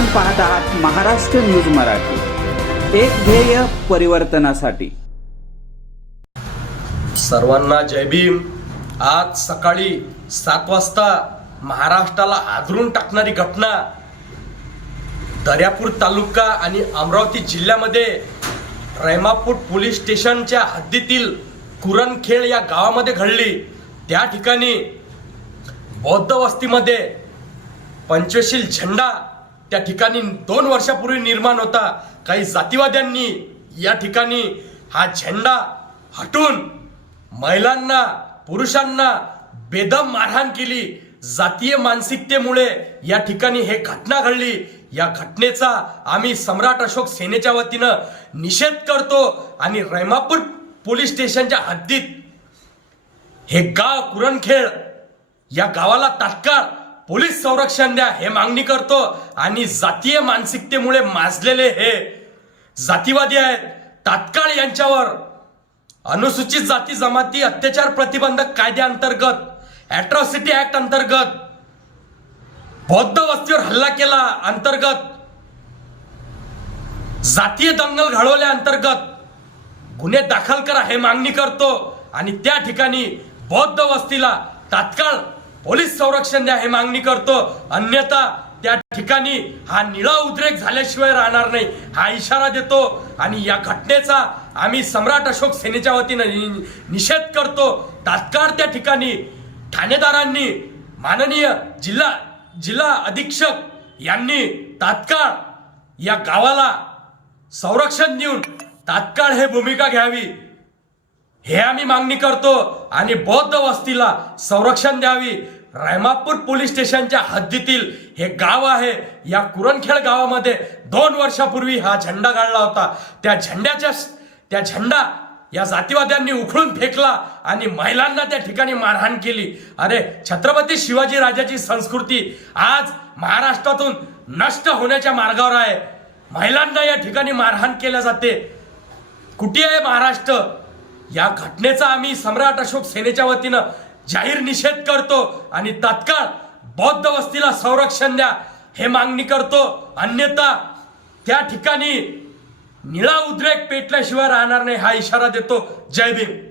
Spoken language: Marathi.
आपण पाहत आहात महाराष्ट्र न्यूज मराठी. एक ध्येय परिवर्तनासाठी. सर्वांना जय भीम. आज सकाळी सात वाजता महाराष्ट्राला आदरून टाकणारी घटना दर्यापूर तालुका आणि अमरावती जिल्ह्यामध्ये रेमापूर पोलीस स्टेशनच्या हद्दीतील कुरणखेळ या गावामध्ये घडली. त्या ठिकाणी बौद्ध वस्तीमध्ये पंचशील झेंडा त्या ठिकाणी दोन वर्षापूर्वी निर्माण होता. काही जातीवाद्यांनी या ठिकाणी हा झेंडा हटून महिलांना पुरुषांना बेदम मारहाण केली. जातीय मानसिकतेमुळे या ठिकाणी हे घटना घडली. या घटनेचा आम्ही सम्राट अशोक सेनेच्या वतीनं निषेध करतो आणि रैमापूर पोलीस स्टेशनच्या हद्दीत हे गाव कुरणखेळ या गावाला तात्काळ पोलीस संरक्षण द्या हे मागणी करतो. आणि जातीय मानसिकतेमुळे माजलेले हे जातीवादी आहेत. तात्काळ यांच्यावर अनुसूचित जाती जमाती अत्याचार प्रतिबंधक कायद्याअंतर्गत अॅट्रॉसिटी ऍक्ट अंतर्गत बौद्ध वस्तीवर हल्ला केला अंतर्गत जातीय दंगल घडवल्या अंतर्गत गुन्हे दाखल करा हे मागणी करतो. आणि त्या ठिकाणी बौद्ध वस्तीला तात्काळ पोलीस संरक्षण द्या हे मागणी करतो. अन्यथा त्या ठिकाणी हा निळा उद्रेक झाल्याशिवाय राहणार नाही. हा इशारा देतो आणि या घटनेचा आम्ही सम्राट अशोक सेनेच्या वतीनं नि- निषेध करतो. तात्काळ त्या ठिकाणी ठाणेदारांनी माननीय जिल्हा जिल्हा अधीक्षक यांनी तात्काळ या गावाला संरक्षण देऊन तात्काळ हे भूमिका घ्यावी. हे आम्ही मागणी करतो आणि बौद्ध वस्तीला संरक्षण द्यावी. रायमापूर पोलीस स्टेशनच्या हद्दीतील हे गाव आहे. या कुरणखेड गावामध्ये दोन वर्षापूर्वी हा झेंडा गाडला होता. त्या झेंड्याच्या त्या झेंडा या जातीवाद्यांनी उखळून फेकला आणि महिलांना त्या ठिकाणी मारहाण केली. अरे छत्रपती शिवाजी राजाची संस्कृती आज महाराष्ट्रातून नष्ट होण्याच्या मार्गावर आहे. महिलांना या ठिकाणी मारहाण केल्या जाते. कुठे आहे महाराष्ट्र? या घटनेचा आम्ही सम्राट अशोक सेनेच्या वतीनं जाहीर निषेध करतो आणि तत्काळ बौद्ध वस्तीला संरक्षण द्या हे मागणी करतो. अन्यथा त्या ठिकाणी निळा उद्रेक पेटल्याशिवाय राहणार नाही हा इशारा देतो. जय भीम.